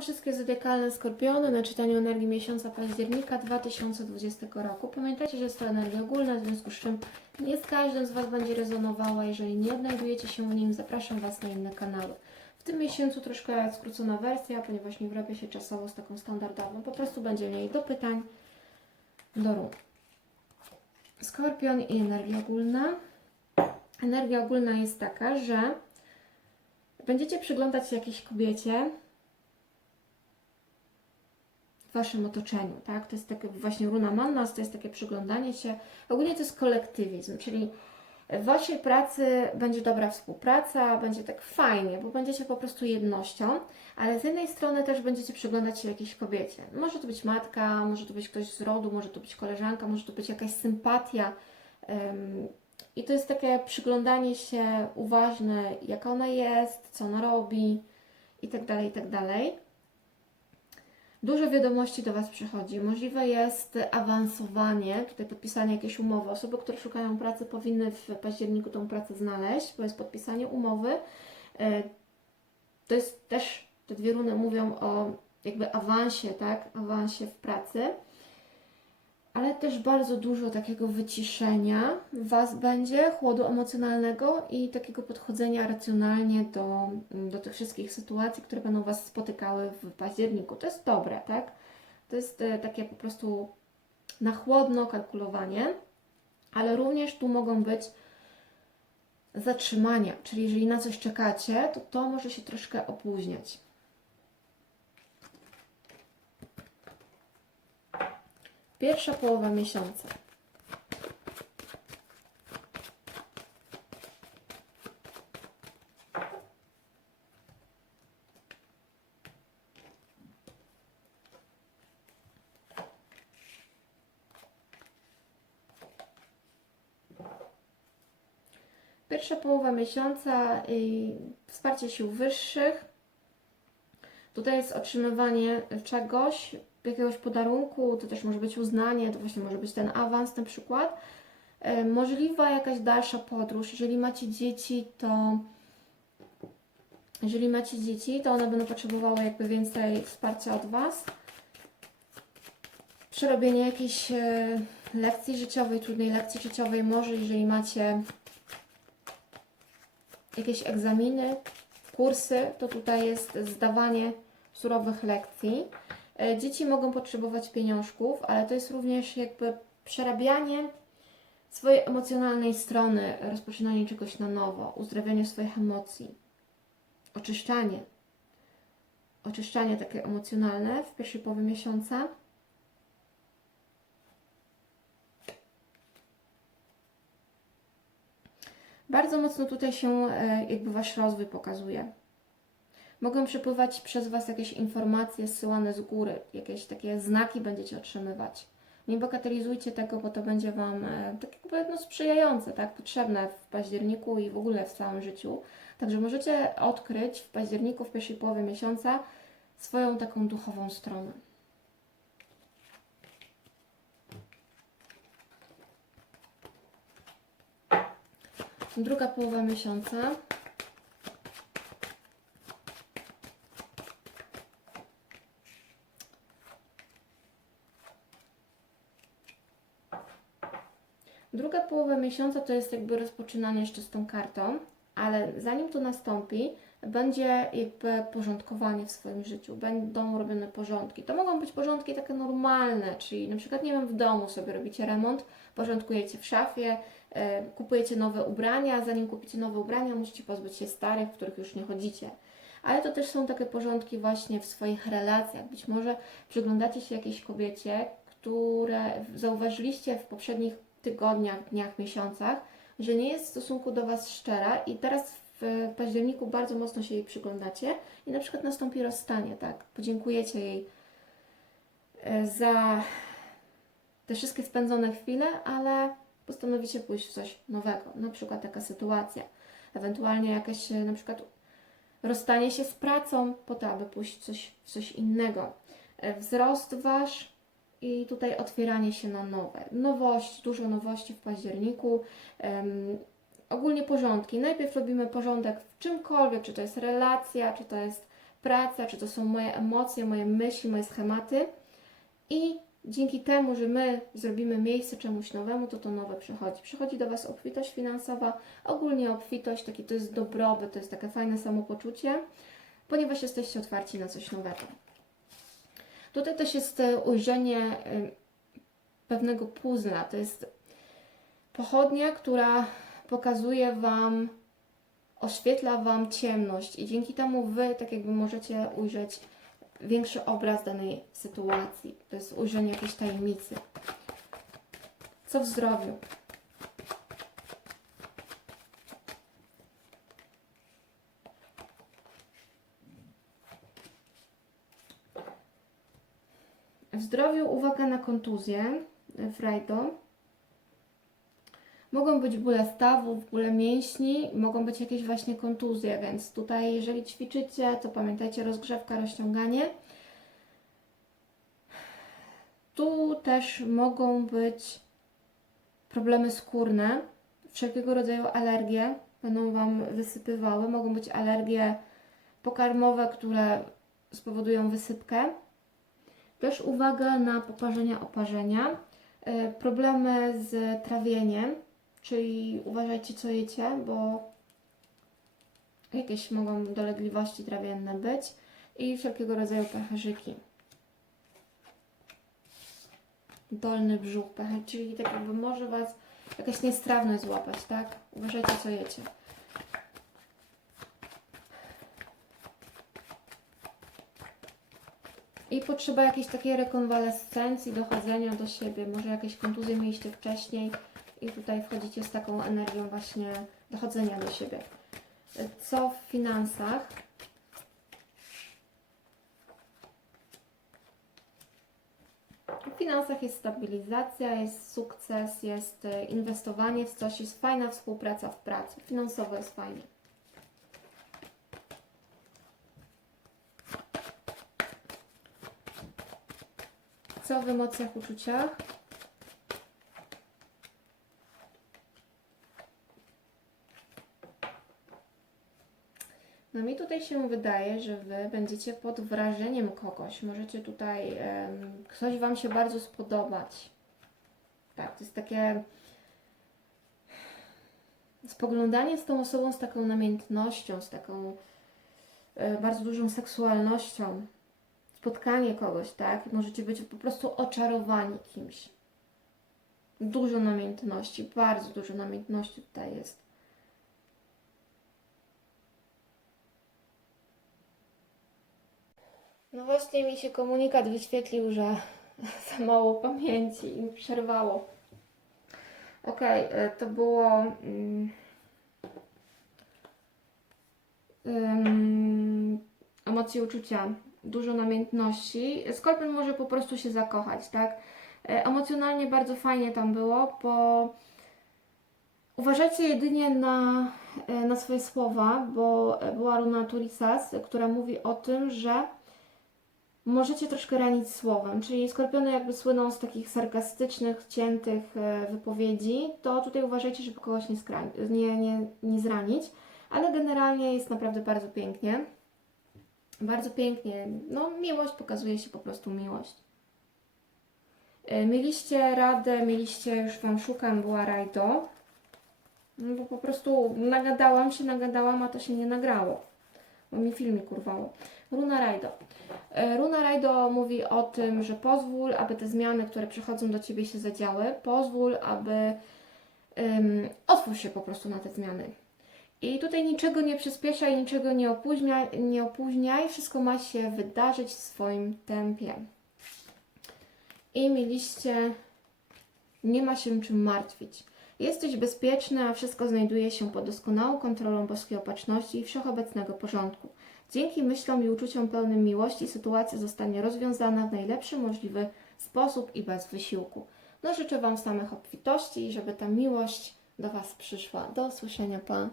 Wszystkie zodiakalne skorpiony na czytaniu energii miesiąca października 2020 roku. Pamiętajcie, że jest to energia ogólna, w związku z czym nie z każdym z Was będzie rezonowała. Jeżeli nie odnajdujecie się w nim, zapraszam Was na inne kanały. W tym miesiącu troszkę skrócona wersja, ponieważ nie wrabia się czasowo z taką standardową. Po prostu będzie mniej do pytań, do rund. Skorpion i energia ogólna. Energia ogólna jest taka, że będziecie przyglądać się jakiejś kobiecie, w Waszym otoczeniu, tak? To jest takie właśnie runa mannas, to jest takie przyglądanie się. Ogólnie to jest kolektywizm, czyli w Waszej pracy będzie dobra współpraca, będzie tak fajnie, bo będziecie po prostu jednością, ale z jednej strony też będziecie przyglądać się jakiejś kobiecie. Może to być matka, może to być ktoś z rodu, może to być koleżanka, może to być jakaś sympatia. ym, I to jest takie przyglądanie się uważne, jaka ona jest, co ona robi i tak dalej, i tak dalej. Dużo wiadomości do Was przychodzi. Możliwe jest awansowanie, tutaj podpisanie jakiejś umowy. Osoby, które szukają pracy, powinny w październiku tą pracę znaleźć, bo jest podpisanie umowy. E, To jest też, te dwie runy mówią o jakby awansie, tak? Awansie w pracy. Ale też bardzo dużo takiego wyciszenia Was będzie, chłodu emocjonalnego i takiego podchodzenia racjonalnie do, do tych wszystkich sytuacji, które będą Was spotykały w październiku. To jest dobre, tak? To jest e, takie po prostu na chłodno kalkulowanie, ale również tu mogą być zatrzymania, czyli jeżeli na coś czekacie, to to może się troszkę opóźniać. Pierwsza połowa miesiąca. Pierwsza połowa miesiąca y, wsparcie sił wyższych. Tutaj jest otrzymywanie czegoś, jakiegoś podarunku, to też może być uznanie, to właśnie może być ten awans na przykład. E, Możliwa jakaś dalsza podróż. Jeżeli macie dzieci, to jeżeli macie dzieci, to one będą potrzebowały jakby więcej wsparcia od Was. Przerobienie jakiejś e, lekcji życiowej, trudnej lekcji życiowej, może jeżeli macie jakieś egzaminy, kursy, to tutaj jest zdawanie surowych lekcji. E, Dzieci mogą potrzebować pieniążków, ale to jest również jakby przerabianie swojej emocjonalnej strony, rozpoczynanie czegoś na nowo, uzdrawianie swoich emocji, oczyszczanie. Oczyszczanie takie emocjonalne w pierwszej połowie miesiąca. Bardzo mocno tutaj się e, jakby Wasz rozwój pokazuje. Mogą przepływać przez Was jakieś informacje zsyłane z góry, jakieś takie znaki będziecie otrzymywać. Nie bagatelizujcie tego, bo to będzie Wam e, tak jakby no, sprzyjające, tak? potrzebne w październiku i w ogóle w całym życiu. Także możecie odkryć w październiku, w pierwszej połowie miesiąca swoją taką duchową stronę. Druga połowa miesiąca. Druga połowa miesiąca to jest jakby rozpoczynanie jeszcze z tą kartą, ale zanim to nastąpi, będzie jakby porządkowanie w swoim życiu, będą robione porządki. To mogą być porządki takie normalne, czyli na przykład, nie wiem, w domu sobie robicie remont, porządkujecie w szafie, e, kupujecie nowe ubrania, zanim kupicie nowe ubrania, musicie pozbyć się starych, w których już nie chodzicie. Ale to też są takie porządki właśnie w swoich relacjach. Być może przyglądacie się jakiejś kobiecie, które zauważyliście w poprzednich tygodniach, dniach, miesiącach, że nie jest w stosunku do Was szczera i teraz w październiku bardzo mocno się jej przyglądacie i na przykład nastąpi rozstanie, tak? Podziękujecie jej e, za te wszystkie spędzone chwile, ale postanowicie pójść w coś nowego, na przykład taka sytuacja, ewentualnie jakieś e, na przykład rozstanie się z pracą po to, aby pójść coś, w coś innego. E, Wzrost Wasz i tutaj otwieranie się na nowe. Nowości, dużo nowości w październiku. Em, ogólnie porządki. Najpierw robimy porządek w czymkolwiek, czy to jest relacja, czy to jest praca, czy to są moje emocje, moje myśli, moje schematy i dzięki temu, że my zrobimy miejsce czemuś nowemu, to to nowe przychodzi. Przychodzi do Was obfitość finansowa, ogólnie obfitość, taki to jest dobrobyt, to jest takie fajne samopoczucie, ponieważ jesteście otwarci na coś nowego. Tutaj też jest ujrzenie y, pewnego puzla. To jest pochodnia, która pokazuje Wam, oświetla Wam ciemność i dzięki temu Wy tak jakby możecie ujrzeć większy obraz danej sytuacji. To jest ujrzenie jakiejś tajemnicy. Co w zdrowiu? W zdrowiu uwaga na kontuzję, frajdo. Mogą być bóle stawów, bóle mięśni, mogą być jakieś właśnie kontuzje, więc tutaj jeżeli ćwiczycie, to pamiętajcie rozgrzewka, rozciąganie. Tu też mogą być problemy skórne, wszelkiego rodzaju alergie będą Wam wysypywały. Mogą być alergie pokarmowe, które spowodują wysypkę. Też uwaga na poparzenia, oparzenia. E, Problemy z trawieniem, czyli uważajcie co jecie, bo jakieś mogą dolegliwości trawienne być i wszelkiego rodzaju pęcherzyki. Dolny brzuch, pęcher, czyli tak jakby może Was jakaś niestrawność złapać, tak? Uważajcie co jecie. I potrzeba jakiejś takiej rekonwalescencji, dochodzenia do siebie. Może jakieś kontuzje mieliście wcześniej i tutaj wchodzicie z taką energią właśnie dochodzenia do siebie. Co w finansach? W finansach jest stabilizacja, jest sukces, jest e, inwestowanie w coś, jest fajna współpraca w pracy. Finansowo jest fajnie. Co w emocjach, uczuciach? No mi tutaj się wydaje, że Wy będziecie pod wrażeniem kogoś. Możecie tutaj, em, ktoś Wam się bardzo spodobać. Tak, to jest takie spoglądanie z tą osobą z taką namiętnością, z taką e, bardzo dużą seksualnością. Spotkanie kogoś, tak? Możecie być po prostu oczarowani kimś. Dużo namiętności, bardzo dużo namiętności tutaj jest. No właśnie mi się komunikat wyświetlił, że za mało pamięci i mi przerwało. Okej, e, to było. Mm, ym, emocje, uczucia, dużo namiętności. Skorpion może po prostu się zakochać, tak? E, Emocjonalnie bardzo fajnie tam było, bo uważajcie jedynie na, e, na swoje słowa, bo była runa Turisas, która mówi o tym, że możecie troszkę ranić słowem, czyli skorpiony jakby słyną z takich sarkastycznych, ciętych e, wypowiedzi, to tutaj uważajcie, żeby kogoś nie, nie, nie, nie zranić, ale generalnie jest naprawdę bardzo pięknie. Bardzo pięknie. No, miłość pokazuje się po prostu miłość. E, Mieliście radę, mieliście, już Wam szukam, była Rajdo. No bo po prostu nagadałam się, nagadałam, a to się nie nagrało. Bo mi filmik urwało. Runa Rajdo. E, Runa Rajdo mówi o tym, że pozwól, aby te zmiany, które przychodzą do Ciebie się zadziały, pozwól, aby um, otwórz się po prostu na te zmiany. I tutaj niczego nie przyspieszaj, niczego nie opóźniaj, nie opóźniaj, wszystko ma się wydarzyć w swoim tempie. I mieliście, nie ma się czym martwić. Jesteś bezpieczny, a wszystko znajduje się pod doskonałą kontrolą boskiej opatrzności i wszechobecnego porządku. Dzięki myślom i uczuciom pełnym miłości sytuacja zostanie rozwiązana w najlepszy możliwy sposób i bez wysiłku. No życzę Wam samych obfitości i żeby ta miłość do Was przyszła. Do usłyszenia, pa!